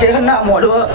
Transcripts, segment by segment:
Chế nào mỏ được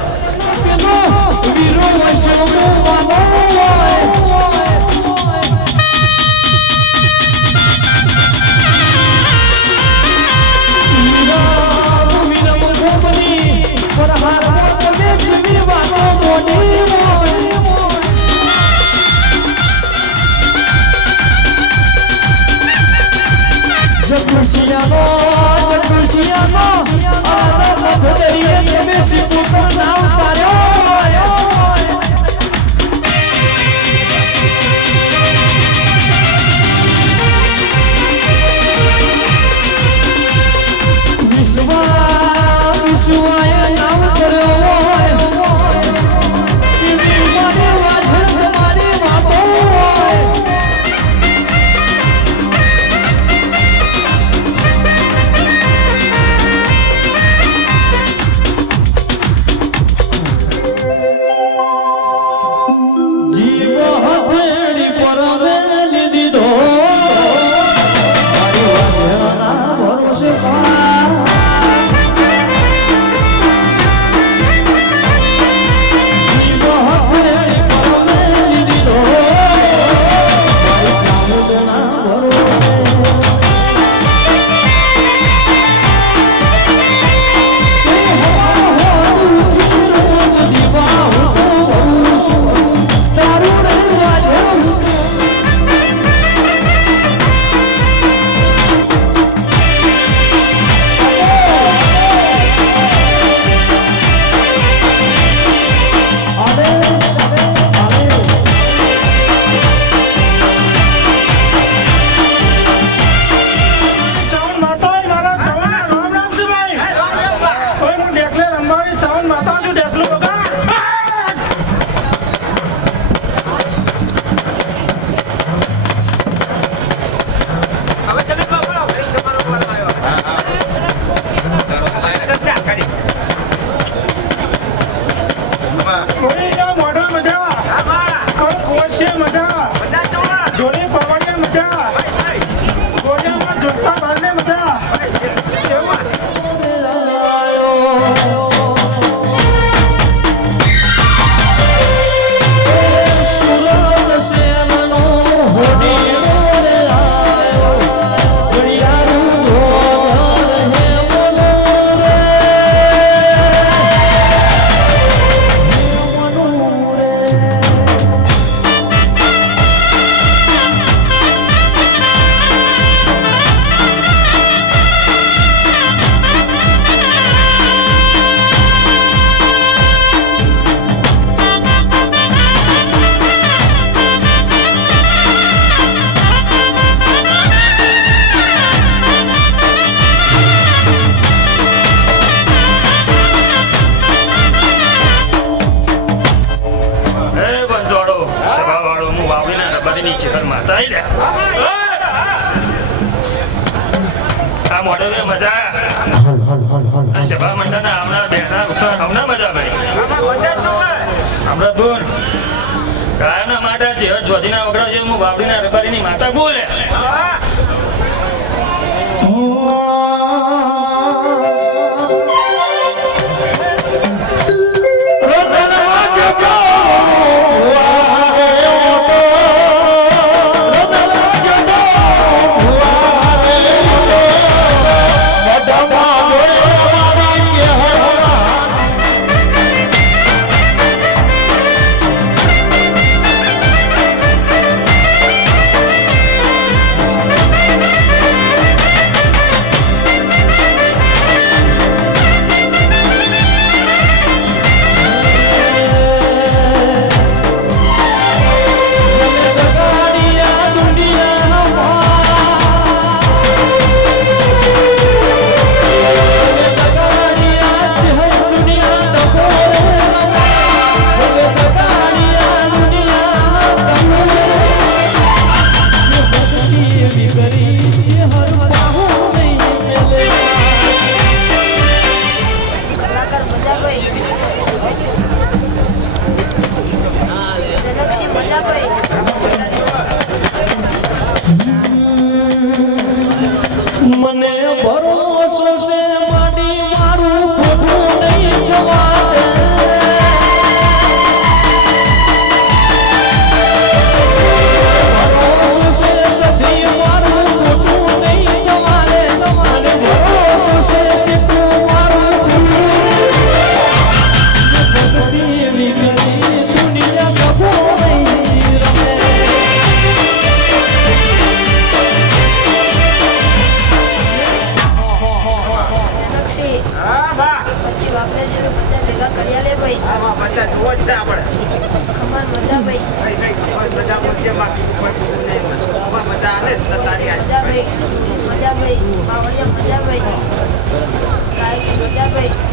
માતા બોલે Yeah. બક્ષી હા બા પછી વાપરે છે બધા ભેગા કર્યા લે ભાઈ હા બા બધા જોવા જ છે આપણે ખમણ મજા ભાઈ બધા મધ્ય બાકી બધા આને તારી મજા ભાઈ મજા ભાઈ બાવળિયા મજા ભાઈ ગાયકી મજા ભાઈ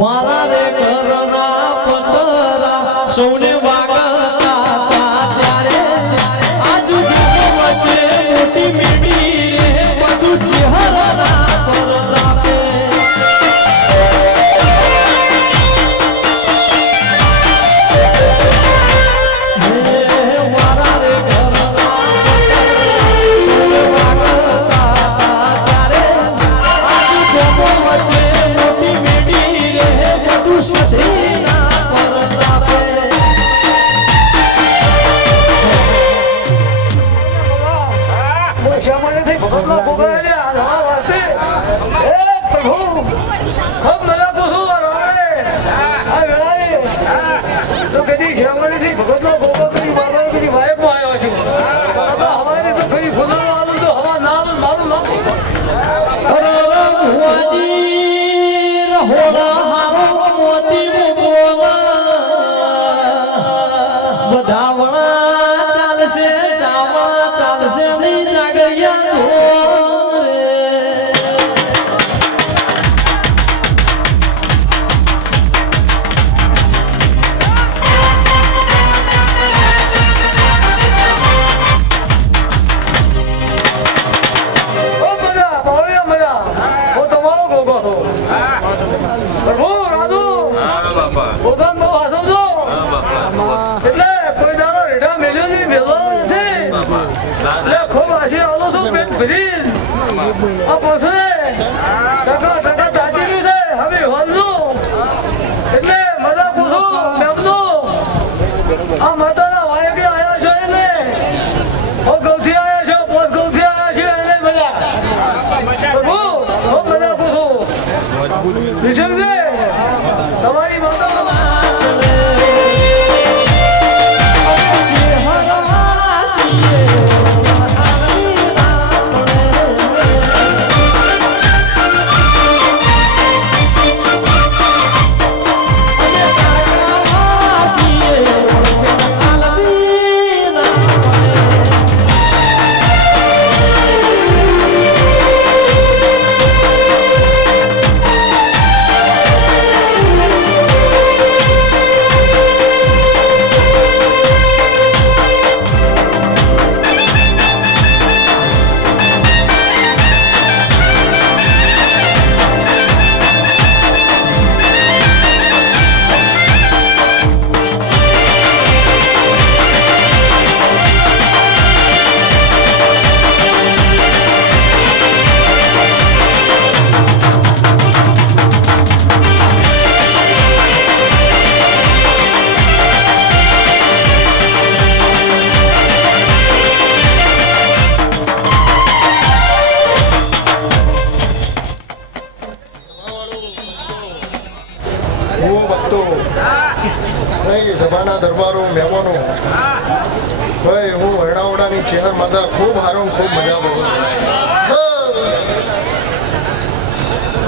મારા રે ઘરના પતરા સૌને વાગતા ત્યારે આજુ વચ્ચે મોટી મીઠી રે બધું ચહેરા પર લાગે મારા રે ઘરના સૌને વાગતા ત્યારે આજુ વચ્ચે મોટી સભાના દરબારો મહેમાનો ભાઈ હું હરણાવડાની ચેનલ માતા ખૂબ હારો ખૂબ મજા બહુ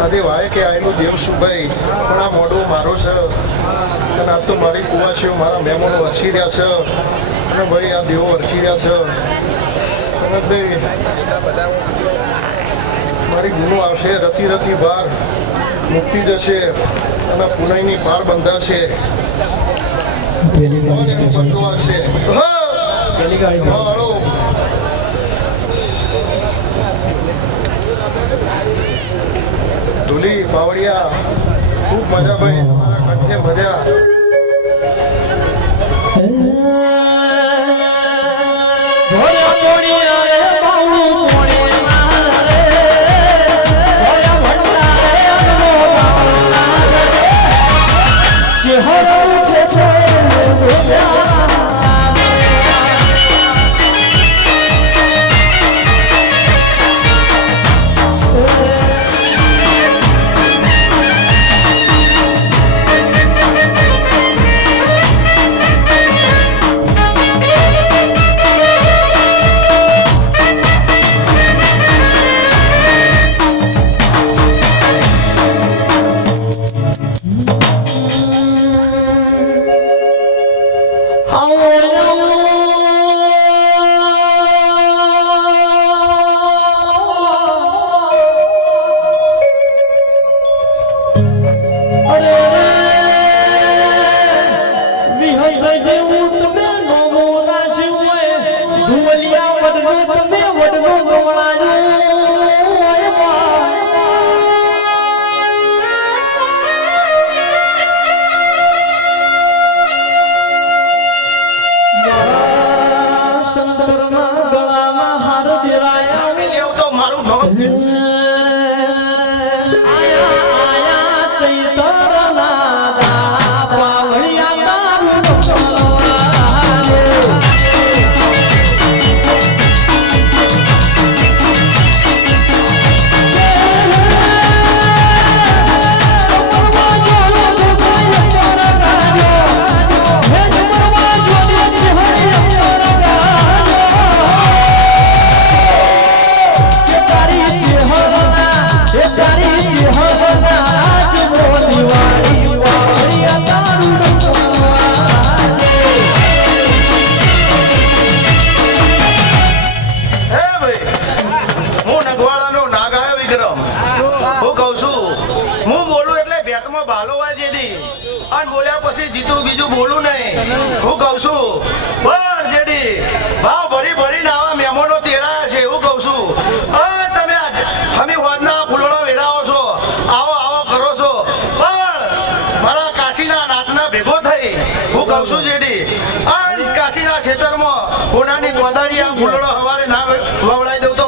આજે વાય કે આવેલું દેવસુભાઈ પણ આ મોઢું મારું છે અને આ તો મારી કુવાસીઓ મારા મહેમાનો વરસી રહ્યા છે અને ભાઈ આ દેવો વરસી રહ્યા છે અને ભાઈ મારી ગુનો આવશે રતી રતી બહાર મૂકી જશે અને પુનઈની પાર બંધાશે વાગશે ધૂલી બાવળિયા ખૂબ મજા ભાઈ તમારા કંઠે મજા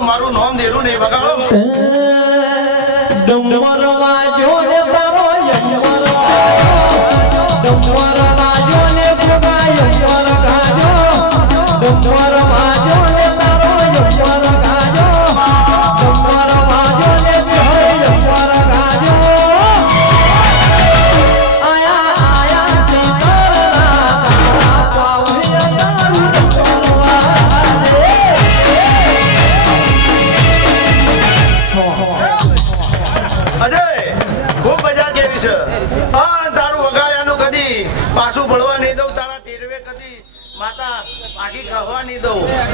મારું નામ દેરું નહીં બગાડો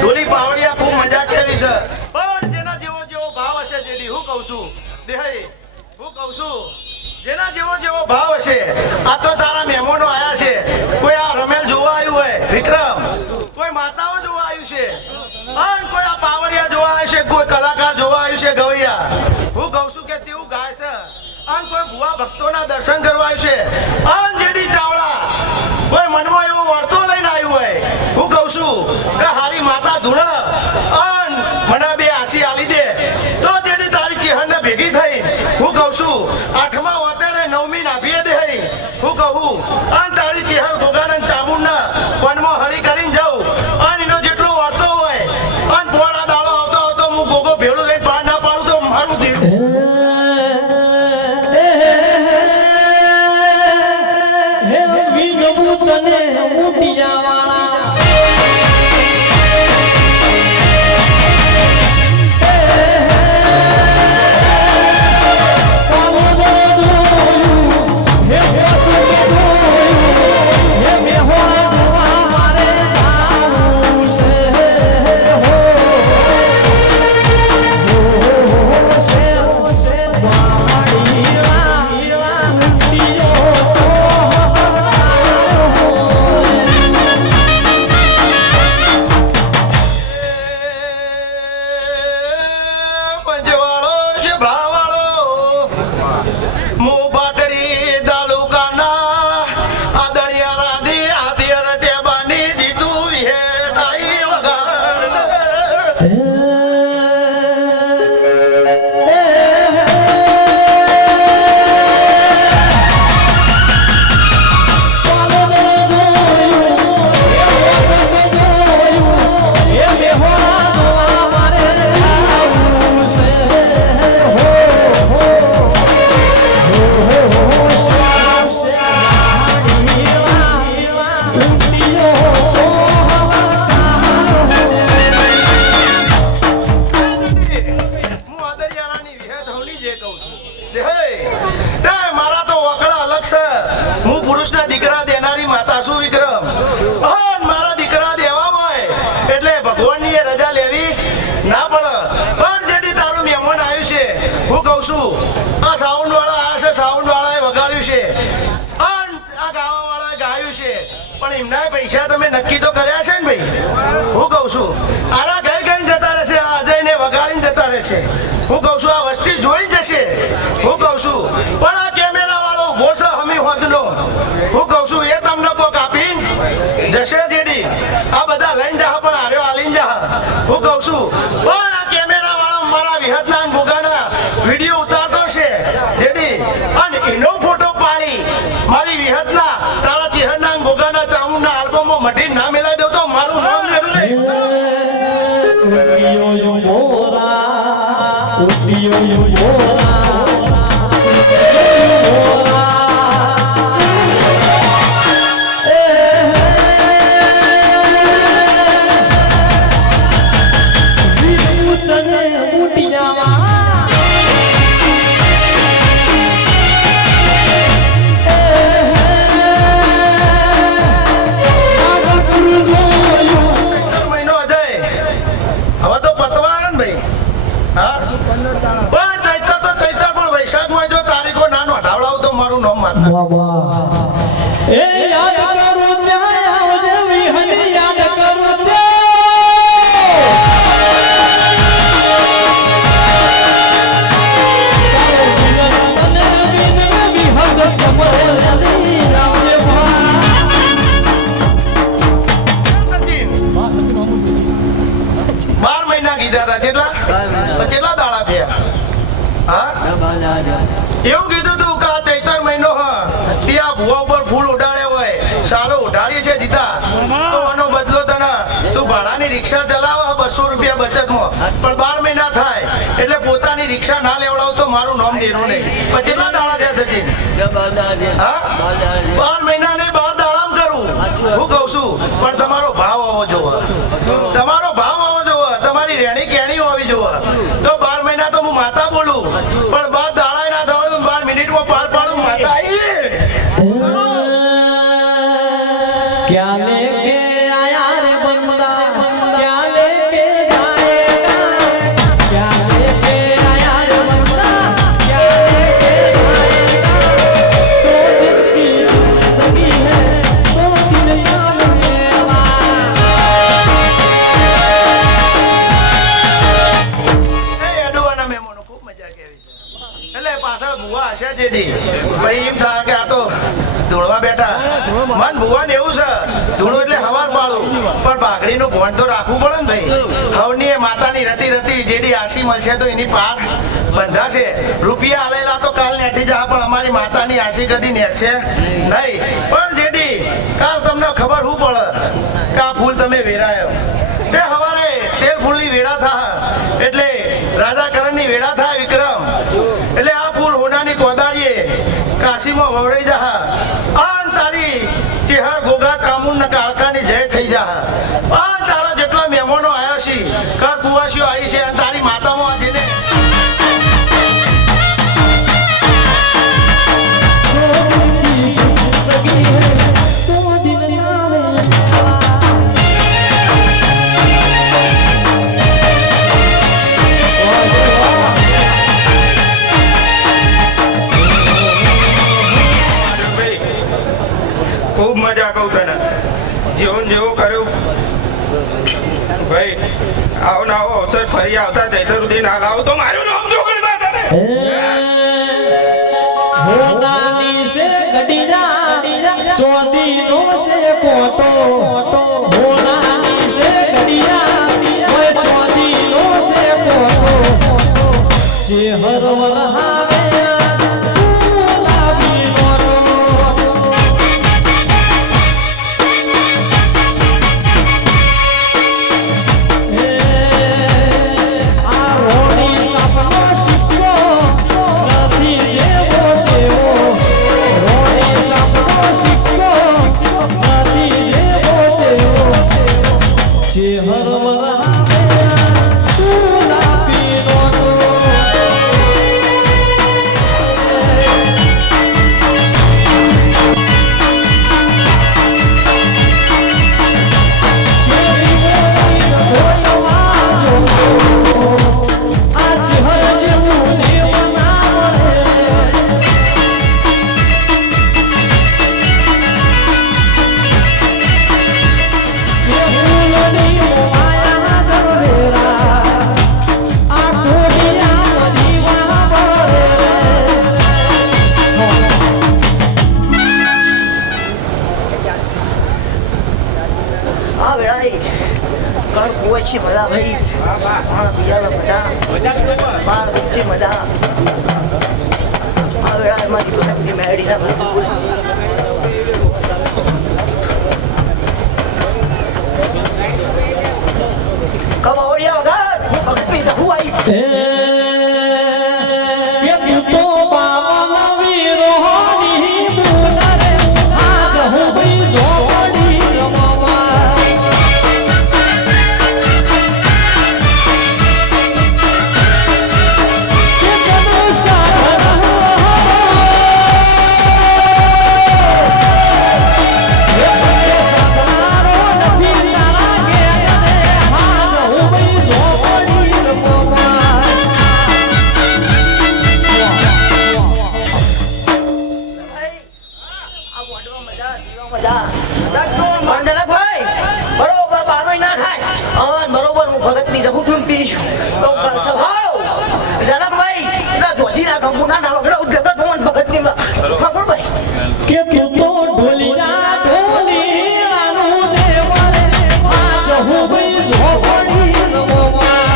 ડોલી પાવડિયા ખૂબ મજા કેવી છે પણ જેના જેવો જેવો ભાવ હશે જેડી હું કહું છું દેહઈ હું કહું છું જેના જેવો જેવો ભાવ હશે આ તો તારા મહેમાનો આયા છે કોઈ આ રમેલ જોવા આવ્યું હોય વિક્રમ કોઈ માતાઓ જોવા આવ્યું છે અને કોઈ આ પાવડિયા જોવા આવ્યું છે કોઈ કલાકાર જોવા આવ્યું છે ગવૈયા હું કહું છું કે તેવું ગાય છે અને કોઈ ભુવા ભક્તોના દર્શન કરવા આવ્યું છે અને જેડી ચાવડા કોઈ મનમાં એવો વર્તો લઈને આવ્યું હોય હું કહું છું કે હારી માતા ધૂણ અન મને બે આશી આલી દે તો જેની તારી ચેહરને ભેગી થઈ હું કહું છું આઠમા વાતેને નવમી નાભીએ દે હું કહું અન તારી ચેહર ગોગાનંદ ચામુંડના વનમાં હળી કરીને જાઉં અને એનો જેટલો વર્તો હોય અન પોળા દાડો આવતો આવતો હું ગોગો ભેળું લઈને પાર ના પાડું તો મારું ધીરું વાળા મો પાટડી તાલુકાના આદળિયા રાધી આદિયર ટેબાની દીધું વિહે તાઈ વગર હું આદળિયારાની વિહે સૌની જે કહું છું તે હે તે મારા તો વકડા અલગ છે હું પુરુષના દીકરા દેનારી માતા છું વિક્રમ અને મારા દીકરા દેવા હોય એટલે ભગવાનની એ રજા લેવી ના પડે પણ જેથી તારું મહેમાન આવ્યું છે હું કહું છું આ સાઉન્ડ વાળા આવ્યા છે સાઉન્ડ વાળાએ વગાડ્યું છે અને આ ગાવા વાળાએ ગાયું છે પણ એમના પૈસા તમે નક્કી તો કર્યા છે ને ભાઈ હું કહું છું આરા ગઈ ગઈ જતા રહેશે આ અજયને વગાડીને જતા રહેશે હું કહું છું આ વસ્તી જોઈ જશે હું કહું છું પણ આ કેમેરા વાળો ઉભો છે હમી હોદનો હું કહું છું એ તમને કોક આપીને જશે જેડી આ બધા લઈને જા પણ આર્યો આલીને જા હું કહું છું પણ આ કેમેરા વાળો મારા વિહતના અને ભોગાના વિડીયો ઉતારતો છે જેડી અને એનો ફોટો પાડી મારી વિહતના તારા ચહેરના અને ભોગાના ચામુંડના આલ્બમમાં મઢી ના મેલાઈ દઉં તો મારું નામ લેવું નહીં મહિનો અજય હવે તો પતવા આવ્યો ને ભાઈ હા પણ ચૈતર તો ચૈતર પણ વૈશાખમાં જો તારીખો નાનો ઢાવડાવ તો મારું નામ માતા એ યાદ કરો ત્યાં આવજે વિહની યાદ કરો ત્યાં સચિન 12 મહિના કીધા હતા કેટલા કેટલા દાડા થયા હા એવું કીધું તું કે આ ચૈતર મહિનો હા ત્યાં ભુવા ઉપર ફૂલ ઉડાડ્યા હોય સાલો ઉડાડી છે દીધા તો આનો બદલો તને તું ભાડાની રિક્ષા ચલાવ 200 રૂપિયા બચતમાં પણ 12 મહિના થાય એટલે પોતાની રિક્ષા ના લેવડાવ તો મારું નામ દેરું નહીં પણ કેટલા દાડા થયા સચિન હા 12 મહિના ને 12 દાડામ કરું હું કહું છું પણ તમારો ભાવ હોવો જોવે તમારો ભાવ હોવો જોવે તમારી રેણી કેણી હોવી જોવે તો 12 મહિના તો હું માતા બોલું પણ 12 દાડા ના થવા 12 મિનિટમાં પાર પાડું માતા क्या लेके आया रे बंदा क्या लेके जाएगा क्या लेके आया रे बंदा क्या लेके जाएगा दो दिन की जिंदगी है दो दिन याद मेरा એ અડવાના મહેમાનો ખૂબ મજા કેવી છે એટલે પાછળ ભુવા હશે જેડી ભાઈ એમ થાય કે આ તો ધૂળવા બેઠા મન ભુવાને એવું છે ધૂળો એટલે હવાર પાડું પણ ભાગડીનું ભોણ તો રાખવું પડે ને ભાઈ હવની એ માતાની રતી રતી જેડી આશી મળશે તો એની પાર બંધાશે રૂપિયા આલેલા તો કાલ નેઠી જા પણ અમારી માતાની આશી કદી નેઠશે નહીં પણ જેડી કાલ તમને ખબર શું પડે કે આ ફૂલ તમે વેરાયો તે હવારે તેલ ફૂલની વેળા થા એટલે રાજા કરણની વેળા થાય વિક્રમ એટલે આ ફૂલ હોનાની કોદાળીએ કાશીમાં વવરાઈ જા આન તારી ચેહર ગોગા ચામુંડ કાળકાની જય થઈ જા આન તારા જેટલા મહેમાનો આવ્યા છે ઘર કુવાસીઓ આવી છે અને તારી માતામાં જેને ખૂબ મજા કહું તને જેવું ને જેવું કર્યું ભાઈ આવો ને આવો અવસર ફરી આવતા ચૈતર સુધી ના લાવો તો મારું નામ જો કરી તને ચોદીનો છે કોટો ભોળાની છે ઘડિયા ઓય ચોદીનો છે કોટો જે હરવર હાવે ગુલાબી નોટો આ રોણી સાપનો સિક્કો નથી દેવો દેવો રોણી સાપનો સિક્કો નથી દેવો દેવો જે હરવર હાવે ગુલાબી નોટો हाँ भाई कल को अच्छी मजा भाई हाँ भैया मजा मार अच्छी मजा हाँ बेड़ा हमारी को अपनी मैडी ना कब ओडिया होगा भगत में तो हुआ ही तो बाबा वीरो होनी बुलारे आज हूँ भाई जोड़ी रमावा ये कदम सारा ये बच्चे ससुरालो नहीं तारा के आज हूँ भाई जोड़ी रमावा મજા પણ જનક ભાઈ બરોબર બારોય ના થાય અને બરોબર હું ભગતની જબુ ધૂમતી છું તો સંભાળો જનક ભાઈ ના ધોજી ના કંપુ ના ના વગડો જગત મોહન ભગતની ખબર ભાઈ કે તું તો ઢોલિયા ઢોલિયાનું દેવરે આજ હું ભાઈ ઝોપડી રમવા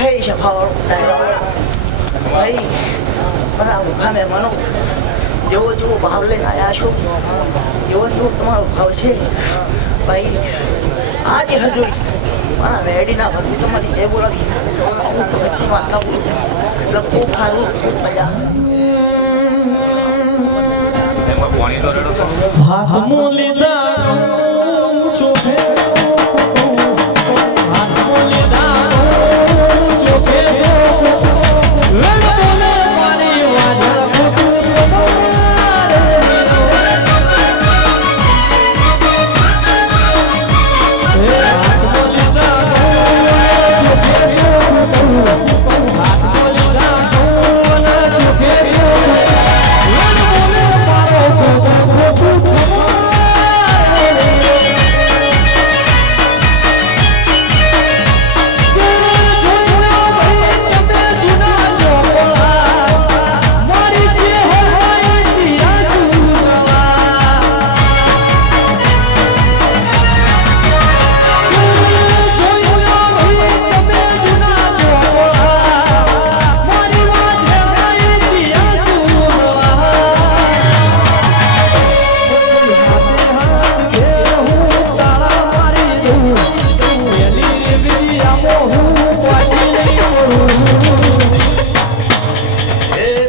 હે સંભાળો ભાઈ પણ આ મુખા મેં માનો જેવો જેવો ભાવ લઈને આવ્યા છો એવો જેવો તમારો ભાવ છે ભાઈ આ જે હજુરી મારા વેડીના ભરતી તમારી જે બોલાવી હું ભગતની વાત કરું એટલે ખૂબ સારું ખૂબ મજા એમાં પાણી તો રેડો તો હાથ લીધા ચોખે હાથ લીધા ચોખે વેણ બોલે મારી વાજળ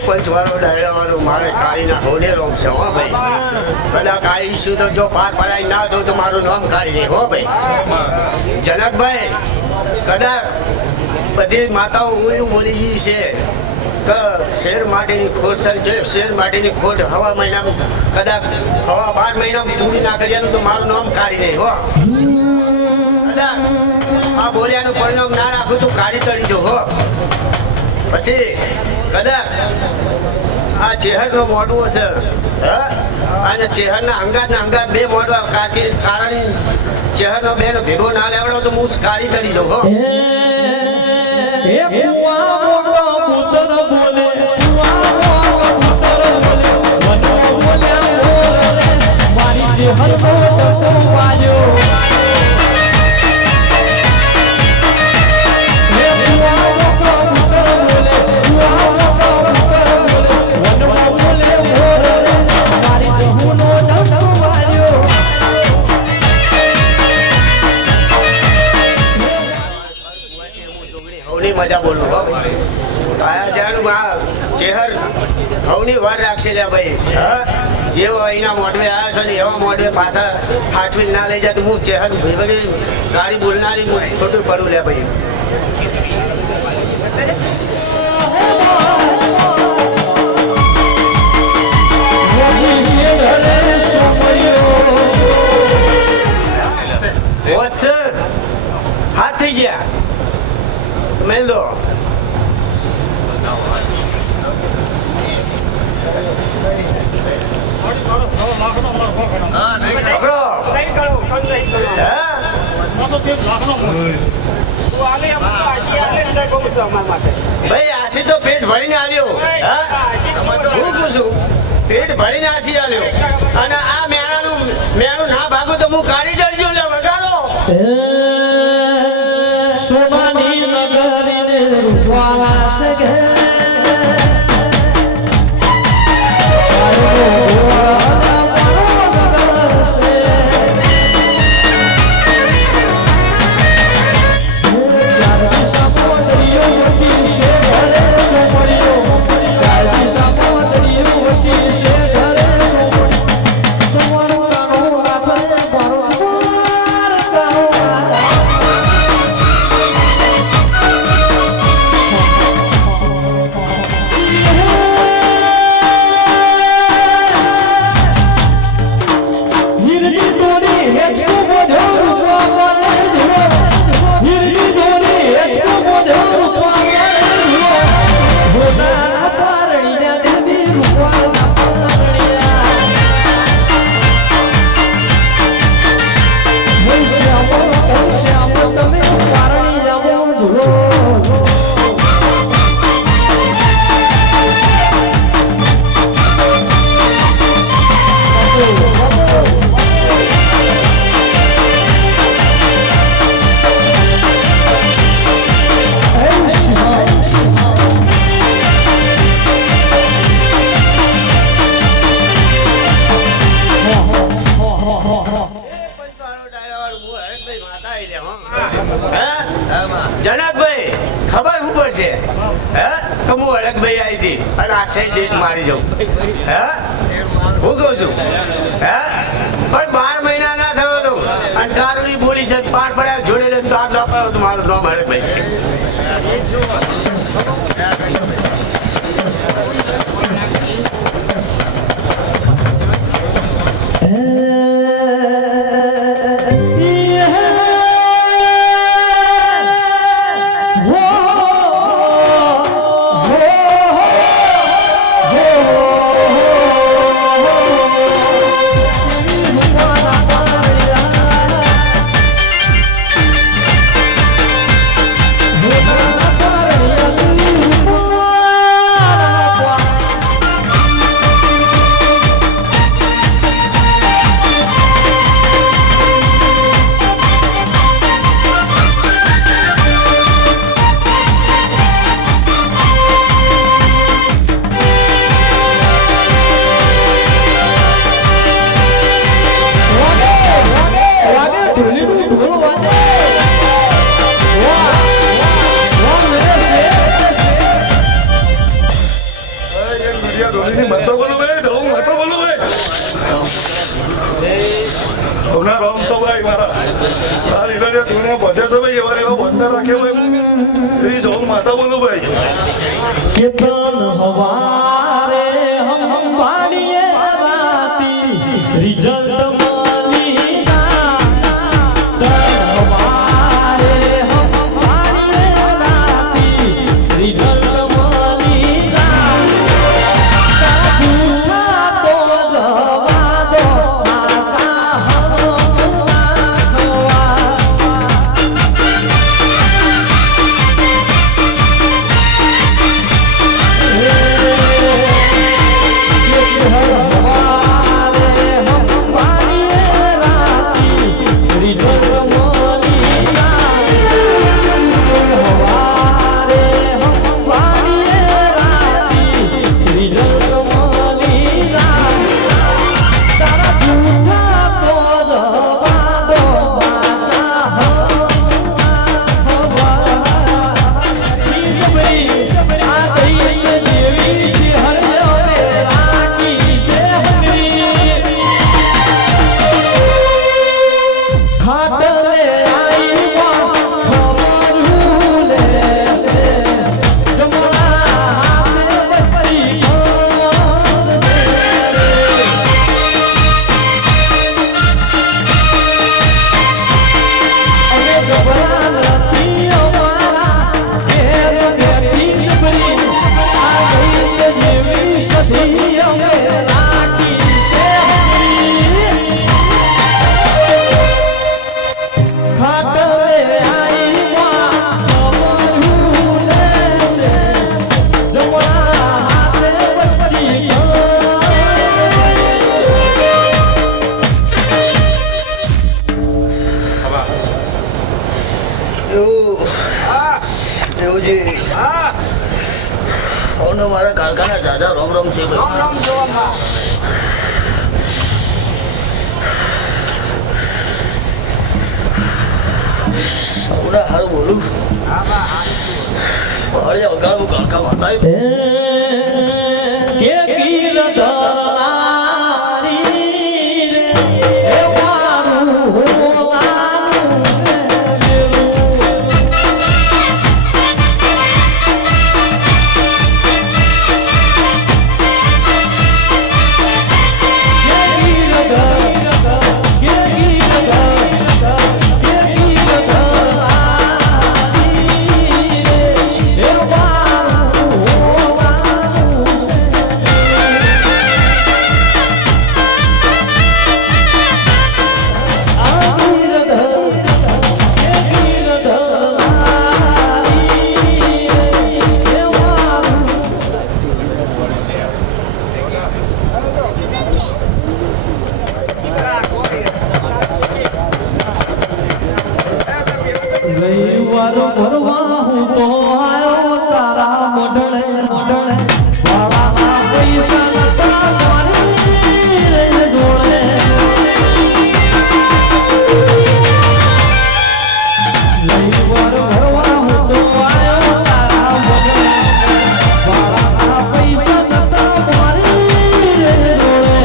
પંચવાળો ડાયરાવાળો મારે કાળીના હોડે રોમ છે હો ભાઈ કદાચ આવીશું તો જો પાર પડાય ના દો તો મારું નામ કાઢી દે હો ભાઈ જનકભાઈ કદાચ બધી માતાઓ હું એવું બોલી ગઈ છે કે શેર માટેની ખોટ છે શેર માટેની ખોટ હવા મહિનામાં કદાચ હવા 12 મહિનામાં પૂરી ના કર્યાનું તો મારું નામ કાઢી દે હો કદાચ આ બોલ્યાનું પરિણામ ના રાખું તો કાઢી તળી જો હો પછી કદાચ આ ચેહરનો મોઢું હશે અને ચેહરના અંગાત બે મોઢવા કારણ ચેહરનો બેનો ભેગો ના લેવડો તો હું કાઢી તળી જાઉં હો મારી વાર રાખશે લે ભાઈ. હા જેવો અહીંના મોઢવે આવ્યો છો ને એવા મોઢવે પાછા હાચવી ના લઈ જાય તો હું ચહેર બધી ગાડી બોલનારી હું ખોટું પડું લે ભાઈ. હાથ થઈ ગયા મેલ દો. ભાઈ આશી તો પેટ ભરીને આવ્યો. હું કહું છું પેટ ભરીને આશી આવ્યો અને આ મેણું ના ભાગું તો હું કાઢી ડરજો લે વગાડો. સોમાની નગરીને રૂપવાલા છે જનકભાઈ ખબર શું પડશે હે તો હું અડકભાઈ આવી હતી અને આ સાઈડ ડેટ મારી જાઉં. હે હું કહું છું હે પણ 12 મહિના ના થયો તો અને દારૂની બોલી છે પાર પડ્યા જોડે લઈને તો આગ લાપડો તો મારું નામ અડકભાઈ. માતા બોલો ભાઈ કેતન હવારે હમ વાણીએ રાતી રિઝલ્ટ માલી તન હવારે હમ વાણીએ રાતી રિઝલ્ટ માલી જૂઠા તો જવા દો આછા હમ દાદા રોમ રોમ છે રામ રામ જોવા થોડા હારું બોલું પહાડે વગાડવું કાકા માતા કે ગીરધારી રે એ મારું હોવાનું છે રવિવારો ભરવા હું તો આયો તારા મોઢણે મોઢણે વાળા પૈસા નતા મારી લઈને જોડે રવિવારો ભરવા હું તો આયો તારા મોઢણે વાળા પૈસા નતા મારી લઈને જોડે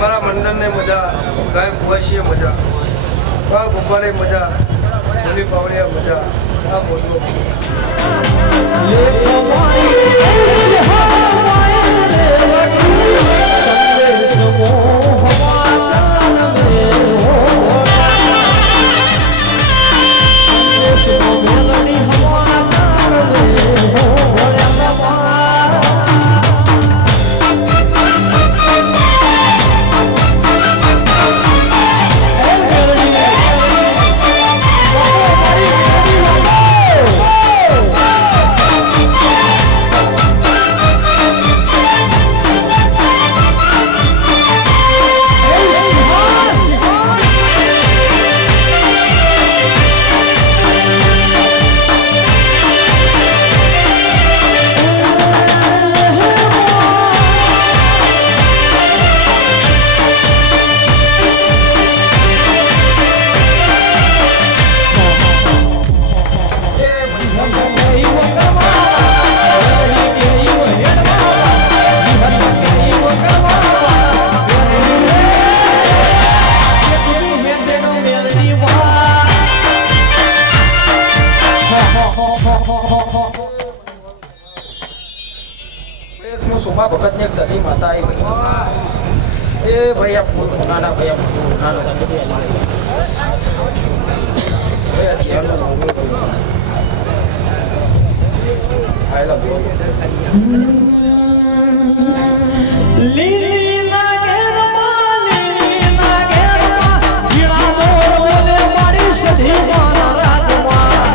મારા મંડળને મજા ગાય કુવાસીએ મજા બાળ ગોપાલે મજા ધોલી પાવડિયા મજા આ બોલો સોમા ભગત ને એક સતી માતા આવી એ ભાઈ આ ફૂલ નાના ભાઈ આ ફૂલ નાના ભાઈ આ ચેરનો આઈ લવ યુ લીલી નાગેરમાં ગીળા બોલે મારી સધી મારા રાજમાં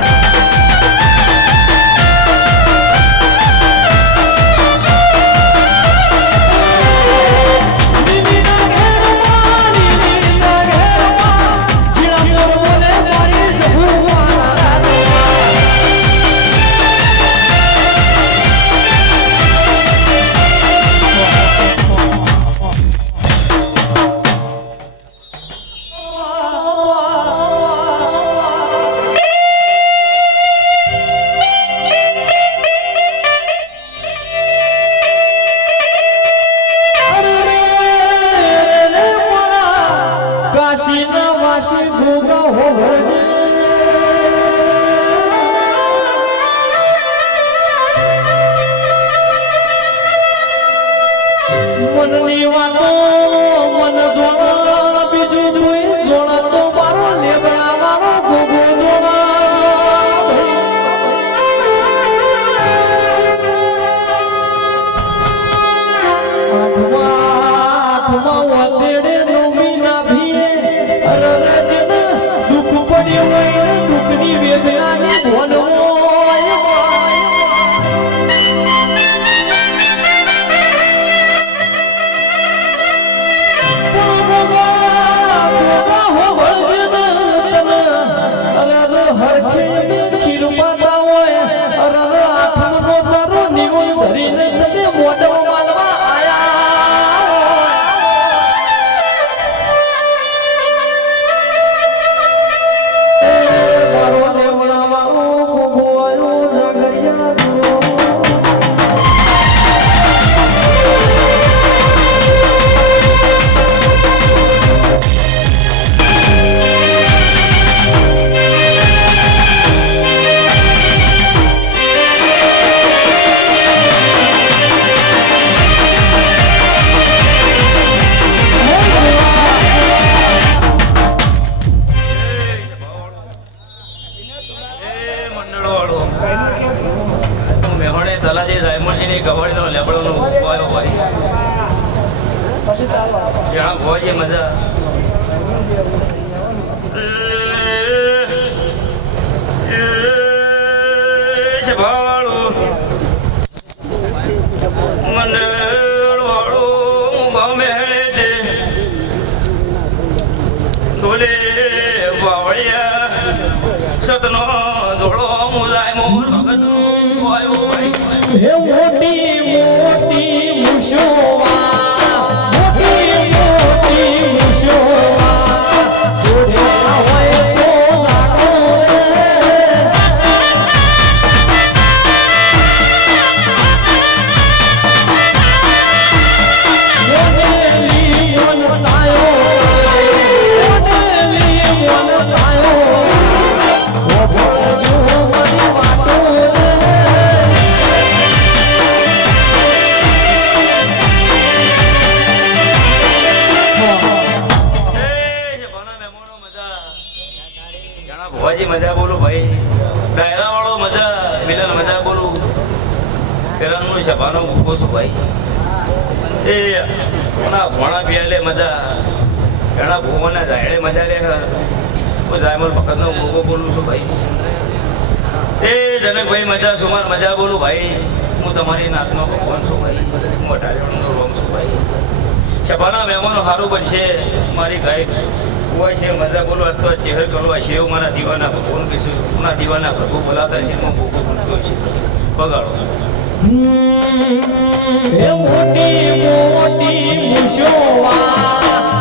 જીવનની વાતો મન જોડા બીજું જોઈ જોડા તો મારો લેબડા મારો ગોગો જોડા આઠમા વાતેડે નવમી ના ભીએ અરરજન દુઃખ પડ્યું હોય દુઃખની વેદનાની ભોનો તલાજી રાયમણજીની કવાડીનો લેબડોનો ઉપાયો ભાઈ જ્યાં ભોજે મજા ભાળું મંડળ વાળું ભામે દે ધોલે વાવળિયા સતનો ધોળો મુલાય મોર ભગત આવ્યો ભાઈ હે મોટી મોટી મુશોવા મોટી મોટી મુશોવા ઓઢ્યા હોય તો લાગો ઓઢેલી મન તાયો ઓઢેલી મન તાયો ઓભળજો મારી વાતો ભુવાજી મજા બોલું ભાઈ ડાયરા વાળો મજા મિલન મજા બોલું પેલાનું સભાનો ભૂકો છું ભાઈ એ ના ભોણા પિયાલે મજા ઘણા ભૂવાના જાયડે મજા લે હું જાયમલ ભગતનો ભૂકો બોલું છું ભાઈ એ જનકભાઈ મજા સુમાર મજા બોલું ભાઈ હું તમારી નાતનો ભગવાન છું ભાઈ હું અઢારેનો રોમ છું ભાઈ સભાના મહેમાનો સારું બનશે મારી ગાય હોય છે મજા બોલો અથવા ચહેર કરવા છે એવું મારા દીવાના ભગવાન કહીશું મારા દીવાના પ્રભુ બોલાતા છે હું ભૂખો પૂછતો છે બગાડો હે મોટી મોટી મુશોવા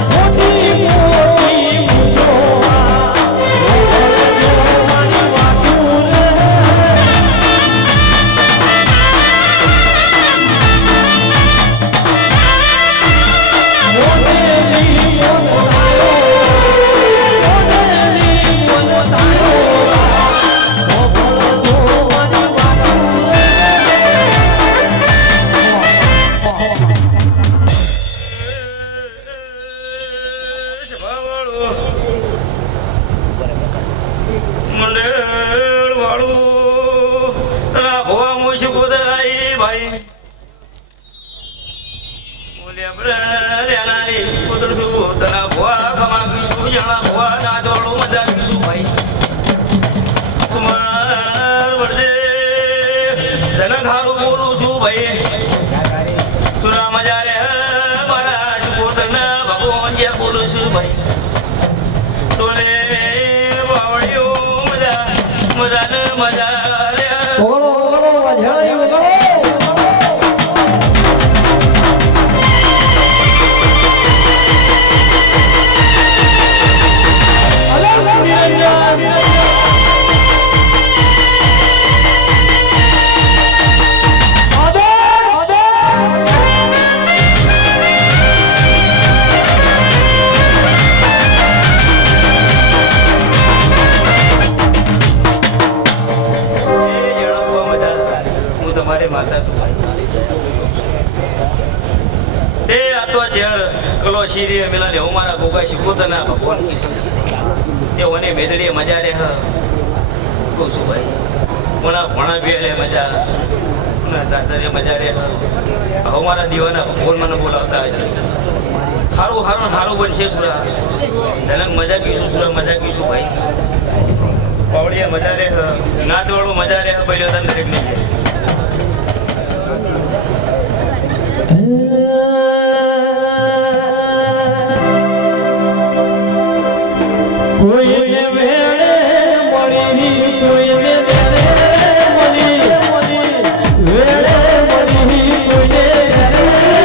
મોટી મોટી મુશોવા ઓઢ્યો મારી વાતું મંડળ વાળું તરા ભવા મુશ ગોદરાઈ ભાઈ રેનારી કુદરશું તરા ભવા ખમા કીશું જાણા ભવા ના દોડું મજા કીશું ભાઈ સુમાર વડે જનક હારું બોલું છું ભાઈ તુરા મજા રે મારા સુપોતરના ભગવાન જ્યાં બોલું છું ભાઈ તોને વાવડ્યો મજા મજા રે ઓગળો ઓગળો વાજાઈ ઓગળો ચેર કલો શીરી મિલા લે હું મારા ગોગા શીખોતના ભગવાન કીધું તે ઓને મેદડીએ મજા રે કહું છું ભાઈ કોના ભણા બી લે મજા ના ચાચરે મજા રે હવે મારા દીવાના ભગવાન મને બોલાવતા હશે સારું સારું સારું બનશે સુરા જનક મજા કીધું સુરા મજા કીધું ભાઈ પાવડિયા મજા રે નાચવાળું મજા રે પહેલો તને દરેક નહીં કોઈને વેળે મળી કોઈને વેળે મળી વેળે મળી કોઈને વેળે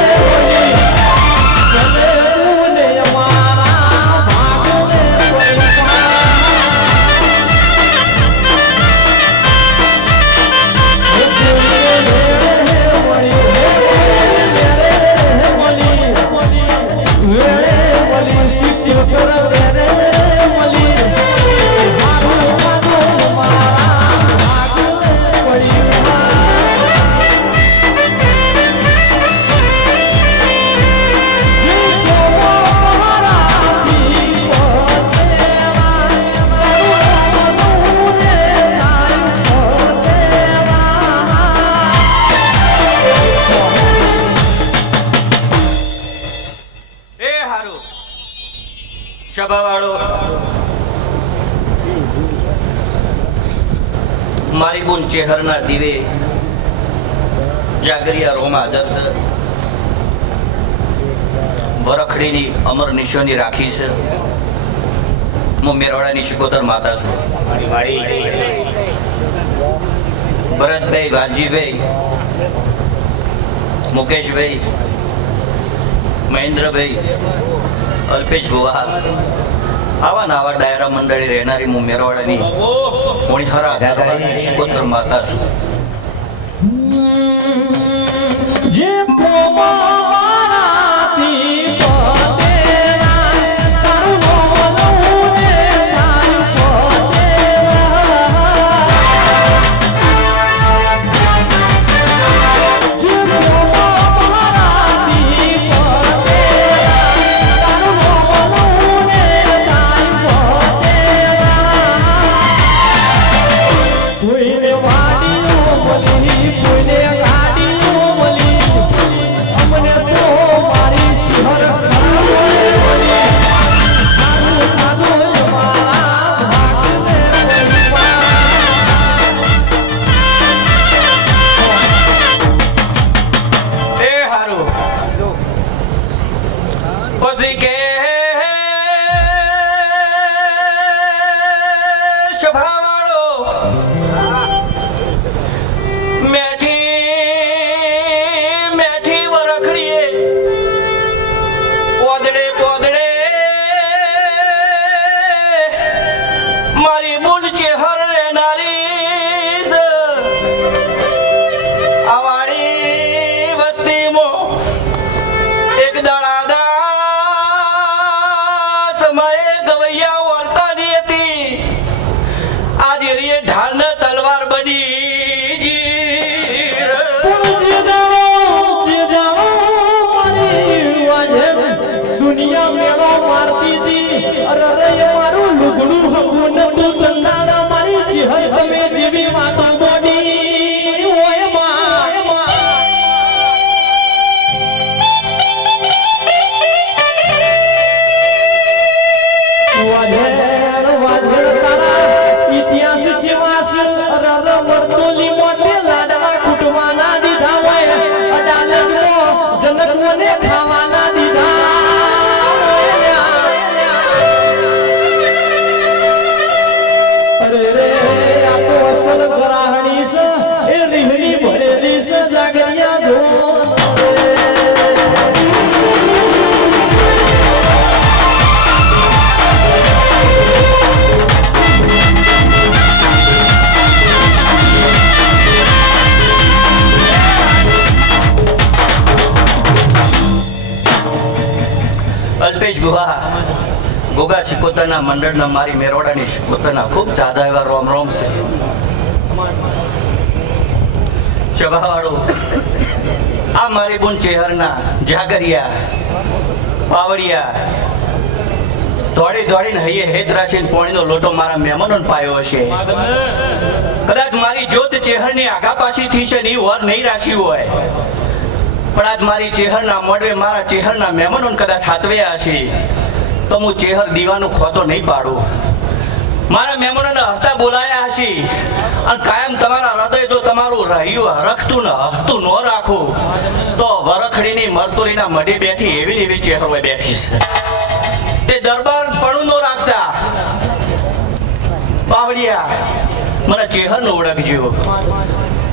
અમારા ભાગને સભાવાળો મારી બોન ચેહરના દીવે જાગરિયા રોમા આદર્શ વરખડીની અમર નિશાની રાખી છે હું મેરવાડાની શિકોતર માતા છું ભરતભાઈ વાલજીભાઈ મુકેશભાઈ મહેન્દ્રભાઈ અલ્પેશ ગોવા આવા નાવા ડાયરા મંડળી રહેનારી હું મેરવાડાની મોણીહરા શિકોતર માતા છું જે પોમારાતી પદેરા તારું નોનું ને તારું પદેરા જે પોમારાતી પદેરા તારું નોનું ને તારું પદેરા કોઈને વાડીઓ મળી કોઈને ગાડીઓ મળી અમને તો મારી ચિહર મળી તારું તાજો મારા ભાગને એ હારું પછી કે સભાવાળો મેઠી વરખડીએ પોદડે પોદડે મારી બુન ચેહર રહેનારી છે. આવાળી વસ્તીમાં એક દાડાના સમયે ગવૈયા વાર્તાની હતી આજે રે ઢાલ તલવાર બની દુનિયા મેળો મારતી હતી અરે મારું લુગડું હવું નતું તંદાડા મારી ચિહર તમે જેવી વાતો બોડી ઓય વાજેડ તારા ઇતિહાસ જેવાસ અરે વર્તોલી મોતે લાડવા કુટવાના દીધા હોય અડાલજમાં જનકોને ખાવાના દીધા અરે રે આ તો અસલ ગ્રાહણી છે એ રીહણી ભરેલી છે જાગરિયા જો અલ્પેશ ગુહા ગોગા શિકોતરના મંડળના મારી મેરવાડાની શિકોતરના ખૂબ ઝાઝા એવા રોમ રોમ છે સભાવાળો આ મારી બોન ચેહરના જાગરિયા પાવડિયા દોડી દોડીને હૈયે હેત રાશીને પોણીનો લોટો મારા મહેમાનોને પાયો હશે. કદાચ મારી જ્યોત ચેહરની આગા પાછી થઈ છે ને વર નહીં રાશી હોય, પણ આજ મારી ચેહરના મોડવે મારા ચેહરના મહેમાનોને કદાચ સાચવ્યા હશે તો હું ચેહર દીવાનો ખોચો નહીં પાડું. મારા મહેમાનોને હસતા બોલાયા હશે અને કાયમ તમારા હૃદય જો તમારું રહ્યું હરખતું ને હસતું ન રાખું તો વરખડીની મરતુરીના મઢે બેઠી એવી ને એવી ચેહર હોય બેઠી છે. તે દરબાર પણ નો રાખતા પાવડિયા મને ચેહર નો ઓળખજો.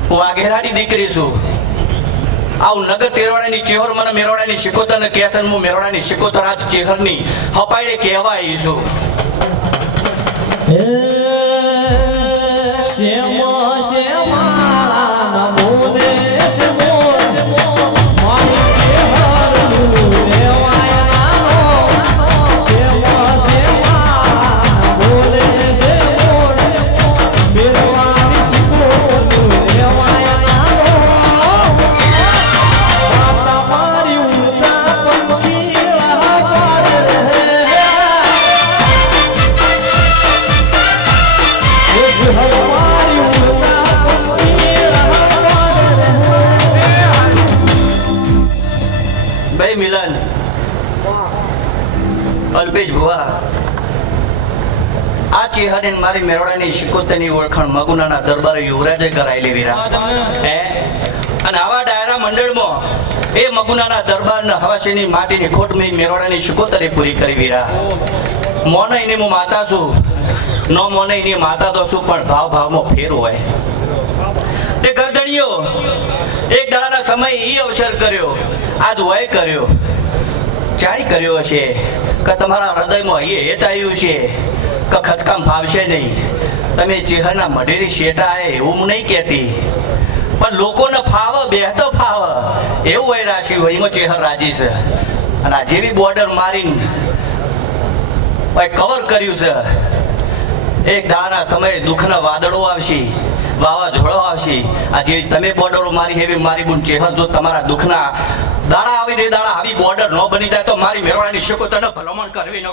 હું આગેલાની દીકરી છું. આવું નગર તેરવાડાની ચેહર મને મેરવાડાની શિકોતર ને કેસન હું મેરવાડાની શિકોતર આજ ચેહરની હપાડે કહેવાય છું. મિલન અલ્પેશ ભુવા, આ ચેહરે મારી મેરવાડાની શિકોતરની ઓળખાણ મગુનાના દરબારે યુવરાજે કરાયેલી વીરા. અને આવા ડાયરા મંડળમાં એ મગુનાના દરબારના હવાશીની માટીની ખોટ મેરવાડાની શિકોતરી પૂરી કરી વીરા. મોનઈની હું માતા છું, નો મોનઈની માતા તો શું, પણ ભાવ ભાવમાં ફેર હોય. તે ગરદણીઓ એક દાડાના સમય એ અવસર કર્યો, આજ હોય કર્યો, જાણી કર્યો હશે કે તમારા હૃદયમાં એ હેત આવ્યું છે કે ખચકામ ફાવશે નહીં. તમે ચેહરના મઢેરી શેટા આવે એવું નહીં કહેતી, પણ લોકોને ફાવ બેહતો ફાવ એવું હોય રાશિ હોય એમાં ચેહર રાજી છે. અને આ જેવી બોર્ડર મારીને કવર કર્યું છે, એક દાડાના સમયે દુઃખના વાદળો આવશે, વાવાઝોડો આવશે. આ જેવી તમે બોર્ડરો મારી એવી મારી બુન ચેહર જો તમારા દુઃખના દાડા આવી ને દાડા આવી બોર્ડર ન બની જાય તો મારી મેરવાડાની શિકોતરને ભલામણ કરવી ન.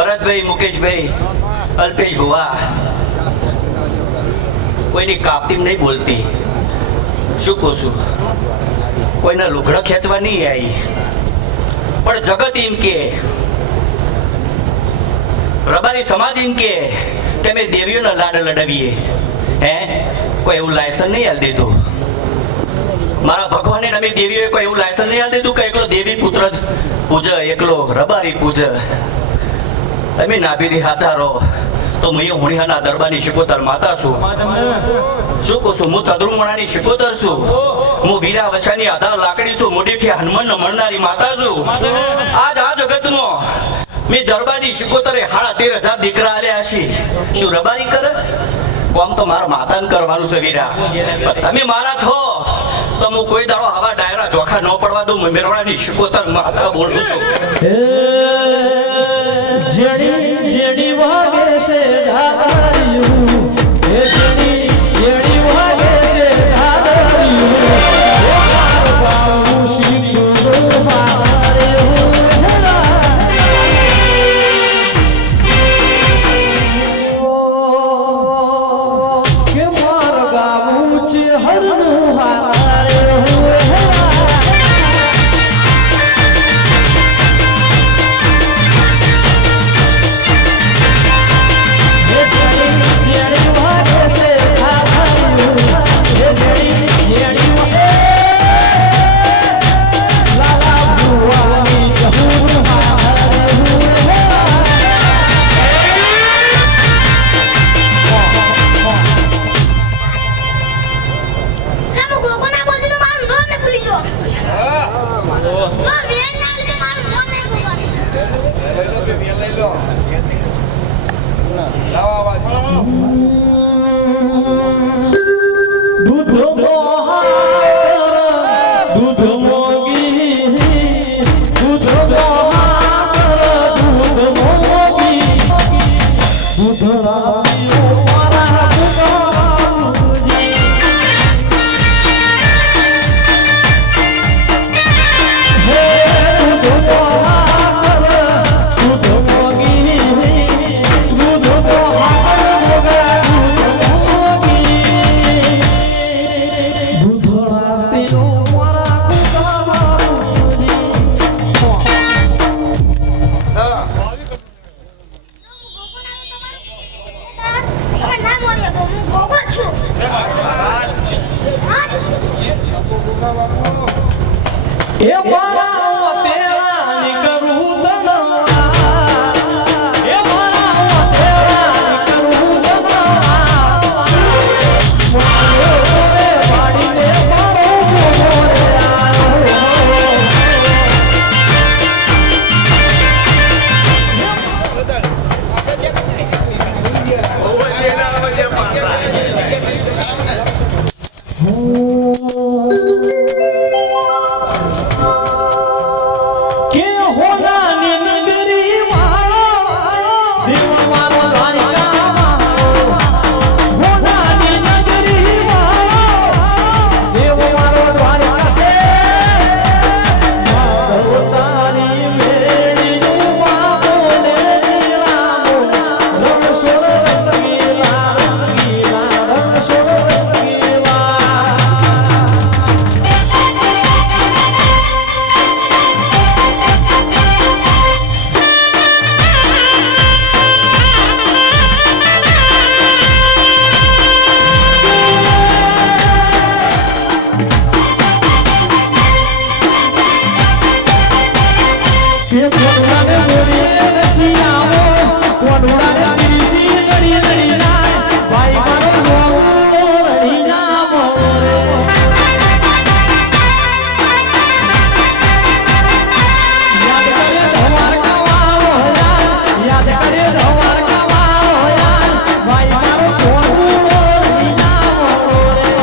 ભરતભાઈ, મુકેશભાઈ, અલ્પેશ ભુવા કોઈની કાપતી નહીં બોલતી. શું કહું છું, કોઈના લુગડા ખેંચવા નહીં આવી, પણ જગત એમ કે રબારી સમાજ એમ કે તમે દેવીઓના લાડ લડાવીએ. કોઈ એવું લાયસન્સ નહીં આલી દીધું. મારા ભગવાને અમે દેવીઓએ કોઈ એવું લાયસન્સ નહીં આલી દીધું કે એકલો દેવી પુત્ર જ પૂજે, એકલો રબારી પૂજે. તમે નાભીથી હાચા રહો તો હું હુણિયાના દરબારની શિકોતર માતા છું. શું કહું છું, હું તદ્રુમણાની શિકોતર છું. હું વીરા વસાની આધાર લાકડી છું. મોઢેથી હનુમાન મળનારી માતા છું. આજ આ જગતમાં મેં દરબારની શિકોતરે 13,500 દીકરા આલ્યા છે. શું રબારી કરે? કોમ તો મારા માતાને કરવાનું છે વીરા. તમે મારા થો તો હું કોઈ દાડો આવા ડાયરા જોખા ન પડવા દઉં. મેરવાડાની શિકોતર માતા બોલું છું. જેડી જેડી વાગે છે ધાર્યું, એ જેડી જેડી વાગે છે ધાર્યું, ઓ મારો બાબુ શીખો મારે કે મારો બાબુ છે હરનું હારે તમે ના બોલ્યો તો હું ગોગો છું એ મારા પેલા નીકળું તનવા એ મારા પેલા નીકળું તનવા મોરે વાડીને મારો મોરે કે હોનાની નગરી વાળો દેવ મારો દ્વારિકા વાળો હોનાની નગરી વાળો દેવ મારો દ્વારિકા છે મારો તારી મેળીનું બાબો ને નીલામો રણછોડ રંગીલા રણછોડ રંગીલા કે કોનુડાને મોરીએ રસિયાઓ કોનુડાને પીસી લડી લડી ના ભાઈ મારો જોડો રડી ના મોરે યાદ કરે ધવાર કવાળો યાદ કરે ધવાર કવાળો યાર ભાઈ મારો જોડો રડી ના મોરે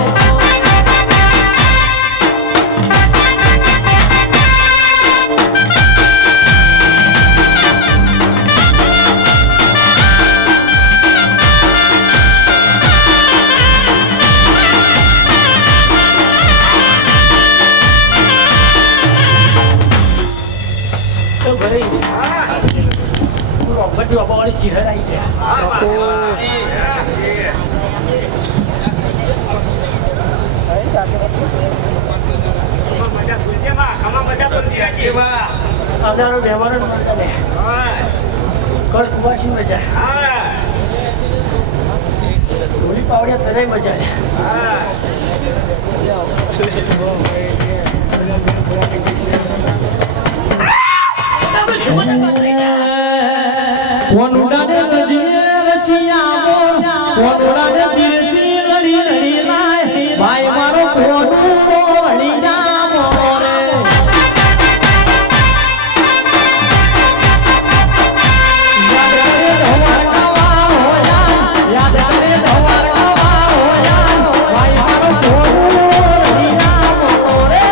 તો ભાઈ બધી બાબાવાળી ચીહર આવી ગયા હજારો વ્યવહાર મળશે કર કુવાસી મજા હોળી પાવડિયા તરાઈ મજા કોનુડાને નજીએ રસિયા કોનુડાને દિરસી લડી લડી લાય ભાઈ મારો કોનુડો રડી ના મોરે યાદ કરે ધવાર કવાળો યાદ કરે ધવાર કવાળો ભાઈ મારો કોનુડો રડી ના મોરે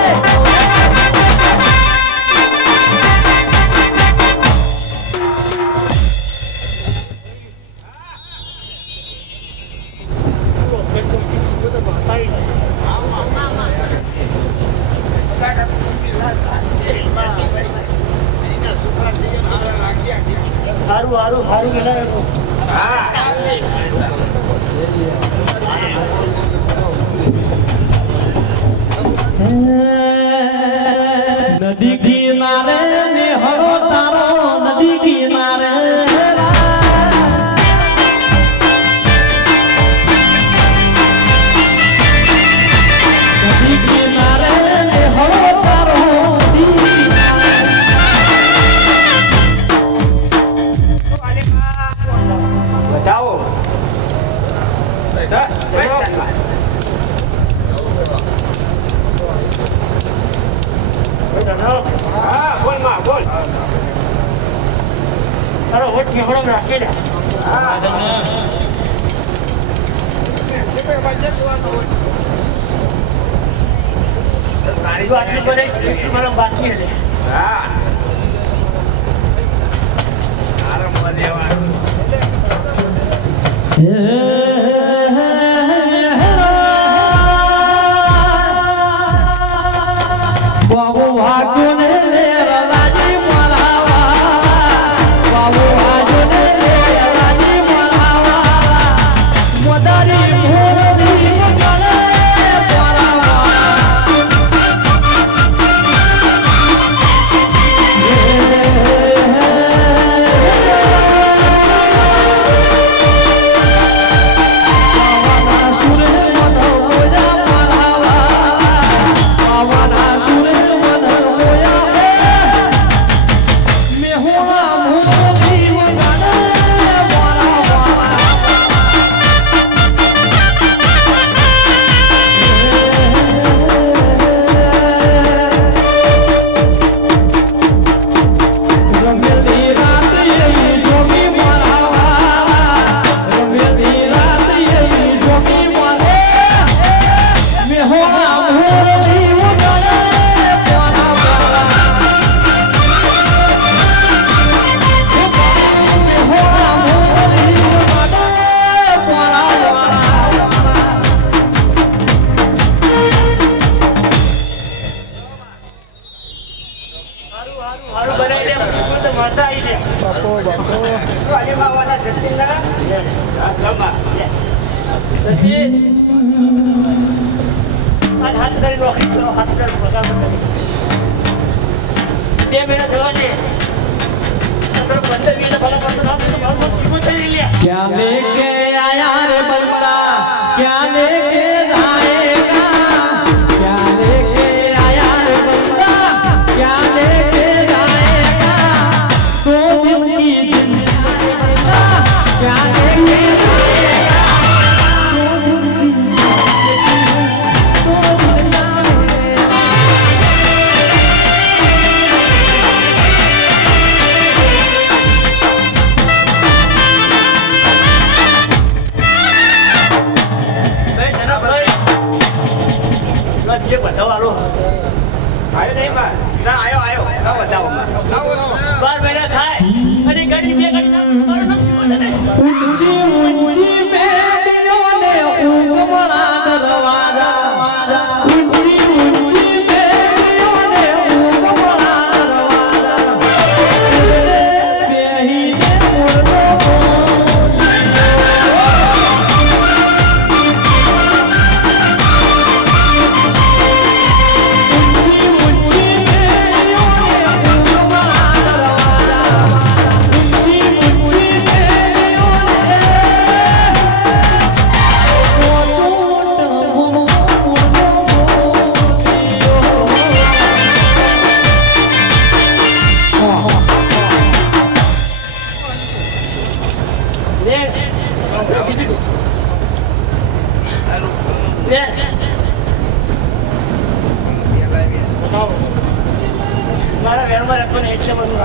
હારું હારું હારું બનાવ્યું નદી કિનારે ને હળો તારો નદી કિનારે નદી કિનારે ને હળો તારો નદી કિનારે બતાવો હા બોલ માં બોલ તારો વોટ કેવડો રાખી દે તારી આટલી બધી મને બાકી હે હા આરામ દેવા બાબુ વાગુને લે રાજી મરાવા બાબુ વાગુને લે રાજી મરાવા મોદારી મોરલી ગણે क्या लेके आया रे बंदा क्या लेके जाएगा क्या लेके आया रे बंदा क्या लेके जाएगा तो उनकी जिंदगी बंदा क्या लेके जाएगा तो उनकी ऊंची ऊंची बेड़ियों ने उगमड़ा दरवाजा ऊंची ऊंची बेड़ियों ने उगमड़ा दरवाजा बेही ने मुर्दो મારા વેરમાં રાખો ને એટલે બધું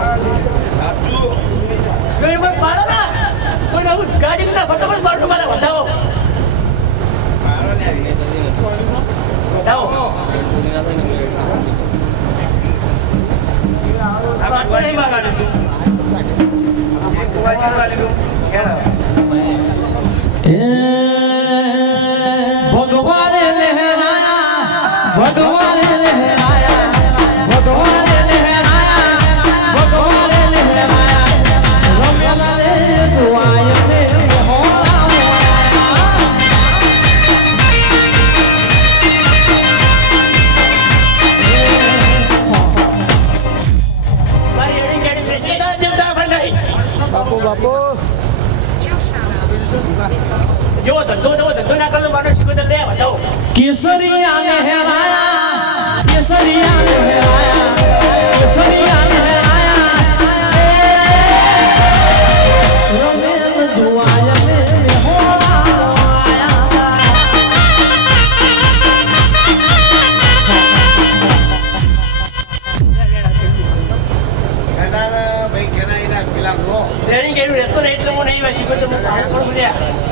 વેરમાં મારો ના કોઈ નવું ગાડી ના ફટાફટ મારો મારા વધાવો ભગવાને લહેરાયા ભગવાને લહેરાયા ભગવાને લહેરાયા ભગવાને લહેરાયા રમેલા રે જોવાય રે મોહરા મારી એડી ગાડી બેચી ના દેવતા પણ નહીં બાપુ બાપુ જો ધંધો ના કરો માનો શીખો લે બતાવો કેસરિયા લહેરાયા કેસરિયા લહેરાયા કેસરિયા લહેરાયા રમેલ જોવાય મે હોરા ટ્રેનિંગ કર્યું રહેતો ને એટલે હું નહીં શીખો તો પણ બોલ્યા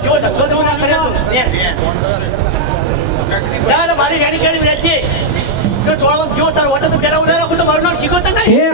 જો ધંધો ના કરે તો મારી ગાડી ગાડી વેચી જો ચોળવા જો તાર હોટલ તો ફેરાવું ના રાખું તો મારું નામ શીખો તો નહીં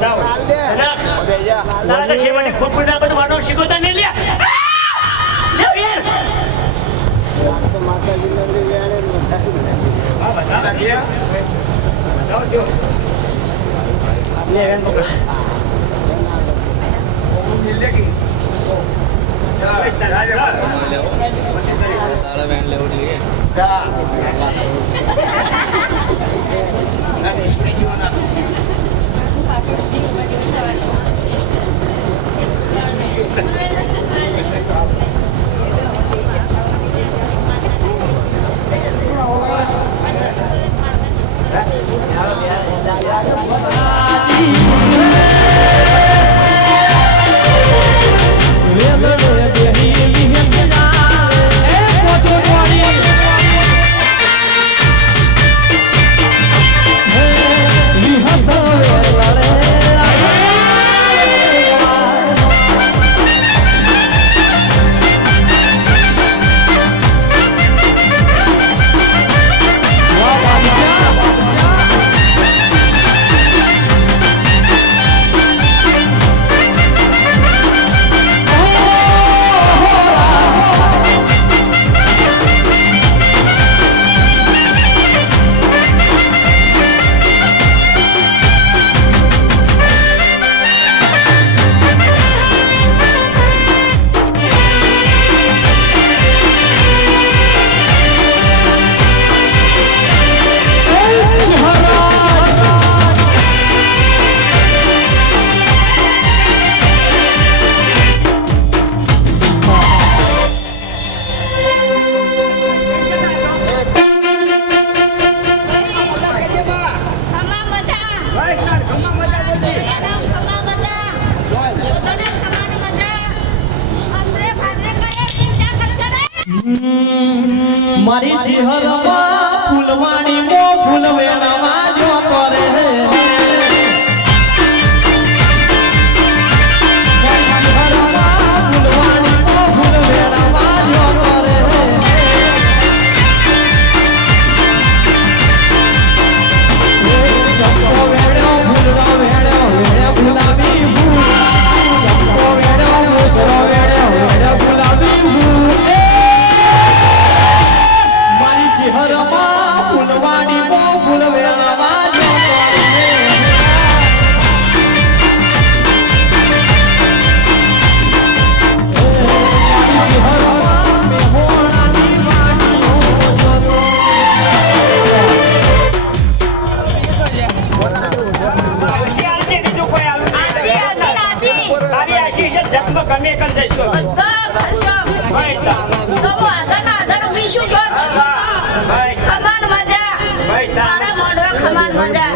તારા કે શેવાની ખોટ ના બધું વાળો શીખવતા નહીં લે યાર લે એમ પકડ મારી ચહેરામાં ફૂલવાણી મો ફૂલ વેણામાં જો કરે ફૂલવાણી મો ફૂલ વેણામાં જો કરે ચંપો વેણો ફૂલવા વેણો વેણો ગુલાબી ફૂલ ચંપો વેણો ફૂલવા વેણો વેણો ગુલાબી ફૂલ ચહેરામાં ફૂલવાણી મો ફૂલ વેણામાં જો ગમે કર જઈશું ખમાન મજા મારા મોઢો ખમાન મજા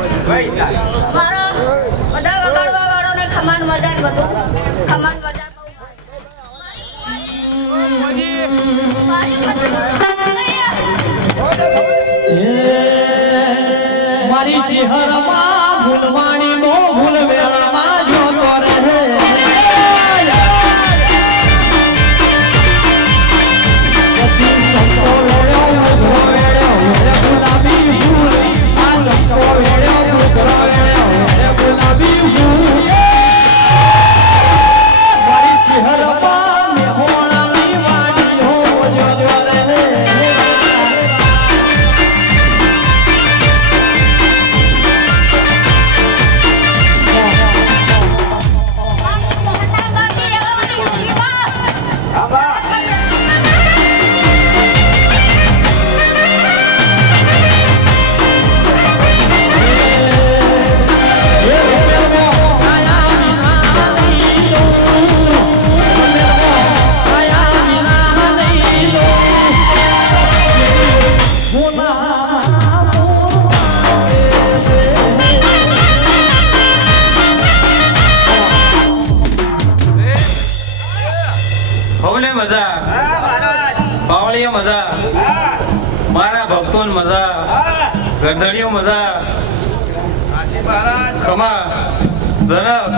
મારો બધા વગાડવા વાળો ને ખમાન મજા ને બધું ખમાન મજા મારી ચહેરામાં ફૂલવાણી નો ફૂલ વેણામાં જો કરે મારા ભક્તો મજા ગરદડીઓ મજા ખમા ધનક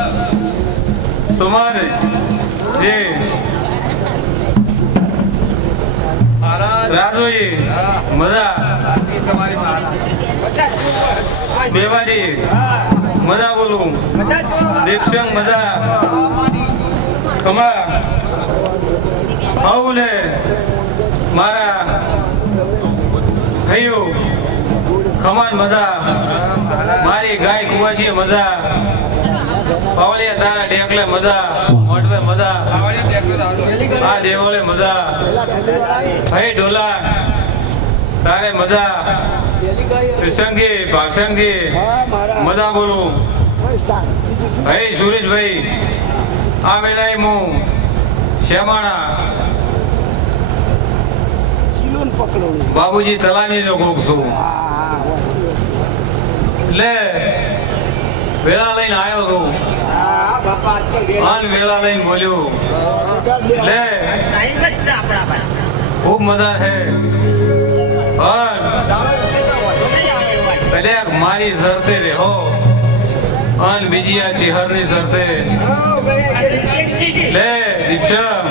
સુમાર જે રાજોઈ મજા બેવાડી મજા બોલું દીપસંગ મજા કમા આવું ને મારા થયું ખમાન મજા મારી ગાય કુવાશી મજા પાવલિયા તારા ઢેકલે મજા મોટવે મજા આ દેવળે મજા ભાઈ ઢોલા તારે મજા ત્રિસંગી ભાષંગી મજા બોલું ભાઈ સુરેશભાઈ આ વેલાએ હું શ્યામાણા બાબુજી તલાની નો કોક છું એટલે વેળા લઈને આવ્યો છું વેળા લઈને બોલ્યું એટલે ખૂબ મજા છે કદાચ મારી શરતે રહો અને બીજી આ ચેહરની શરતે લે દીપસમ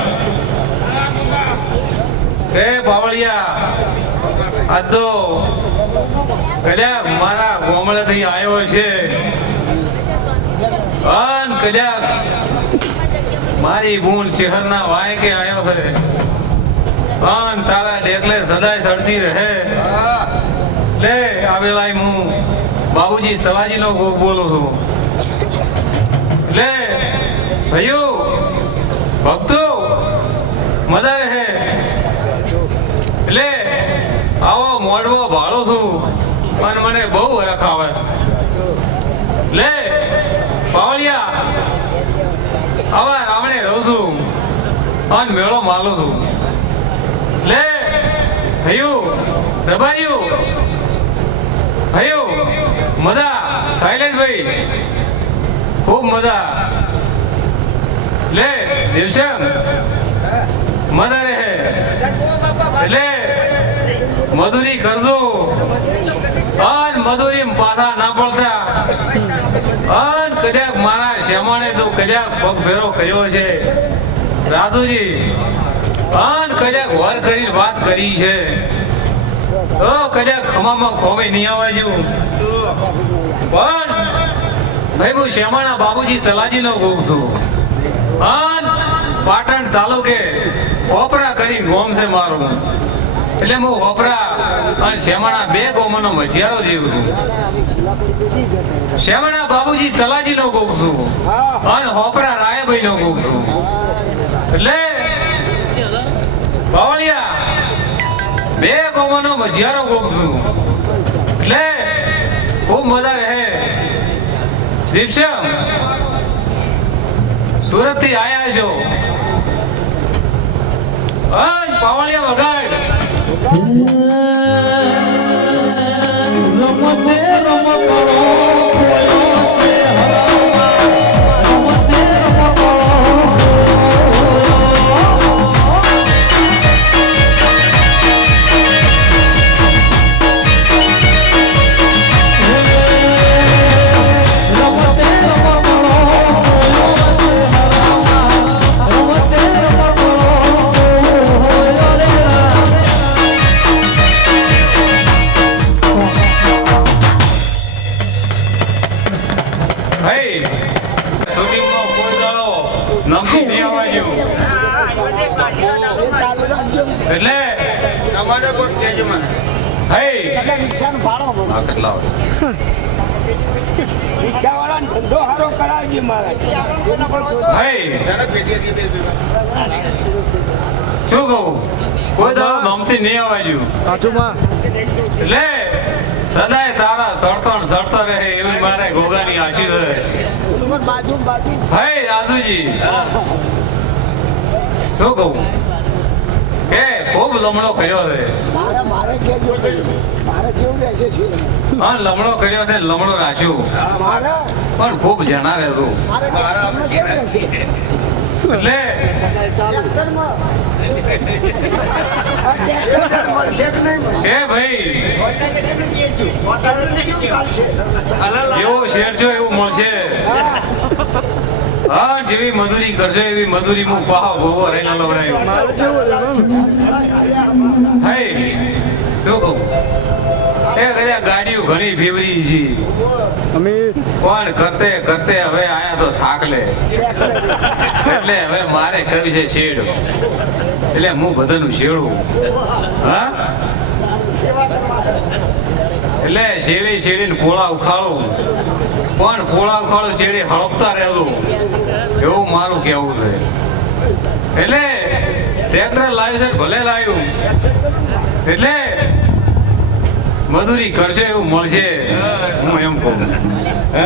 એ પાવળિયા આ તો કદાચ મારા ગોમળેથી આવ્યો છે અન કદાચ મારી બૂન ચેહરના વાય કે આવ્યો છે અન તારા ડેકલે સદાય સડતી રહે લે આવેલા હું બાબુજી તલાજી નો બોલું છું લે ભાઈઓ ભક્તો મજા રહે એટલે આવો મોડવો ભાડો છું અને મને બહુ હરખ આવે લે પાવળિયા આવા રાવણે રહું છું અને મેળો માલું છું લે ભાઈઓ દબાયું ભાઈઓ મજા શૈલેષભાઈ ખૂબ મજા લે દિવસમ મજા રહે એટલે મજૂરી કરજો અને મજૂરી પાછા ના પડતા અને કદાચ મારા શ્યામાને તો કદાચ પગ ભેરો કર્યો છે રાજુજી અને કદાચ વર કરી વાત કરી છે તો કદાચ ખમામાં ખોમે નહીં આવવાજુ પણ ભાઈ હું શ્યામાના બાબુજી તલાજી નો ગોગ છું અને પાટણ તાલુકે ઓપરા કરી ગોમ છે મારું એટલે હું ઓપરા અને શ્યામાના બે ગોમનો મજિયારો જેવું છું શ્યામાના બાબુજી તલાજી નો ગોગ છું અને ઓપરા રાયભાઈ નો ગોગ છું એટલે પાવળિયા બે ગોમનો મજિયારો ગોગ છું એટલે ખૂબ મજા રહે દીપસમ સુરત થી આયા છો પાવળિયા વગાડ રમતે રમકડો ખોયો છે રમતે રમકડો એટલે તમારે કોઈ કહેજો મને હે રિક્ષાનું ભાડો આ કેટલા રિક્ષાવાળાને ધંધો સારો કરાવજે મારે હે તને પેટીએ દી શું કહું કોઈ દાડો નામથી નહીં આવવાજુ એટલે સદાય તારા સડતર રહે એવી મારે ગોગાની આશી રહે બાજુ હે રાજુજી શું કહું કે ખૂબ લમણો કર્યો છે મારે કેજો મારે જેવું રહેશે છે હા લમણો કર્યો છે લમણો રાખ્યું મારે પણ ખૂબ જણા રહેતું મારે કેવું રહેશે એટલે મળશે કે નહીં એ ભાઈ એવો શેરજો એવું મળશે હા જેવી મજૂરી કરજો એવી મજૂરી હું પાહો ભોગો રહીને લવડાયો હે શું કહું એ કદાચ ગાડી ગાડીઓ ઘણી ભીવરી છે પણ કરતે કરતે હવે આયા તો થાકલે એટલે હવે મારે કરવી છે શેડ એટલે હું બધાનું શેડું હા એટલે શેડી શેડીને કોળા ઉખાડું પણ કોળા ઉખાડું શેડી હળપતા રહેલું એવું મારું કહેવું છે એટલે ટ્રેક્ટર લાવ્યું છે ભલે લાવ્યું એટલે મજૂરી કરશે એવું મળશે હું એમ કહું હે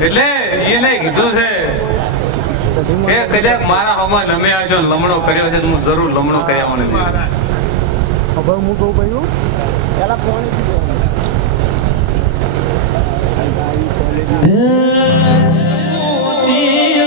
એટલે એને કીધું છે કે કદાચ મારા હમણાં નમે આવશો ને લમણો કર્યો છે તો હું જરૂર લમણો કર્યા મને મોતી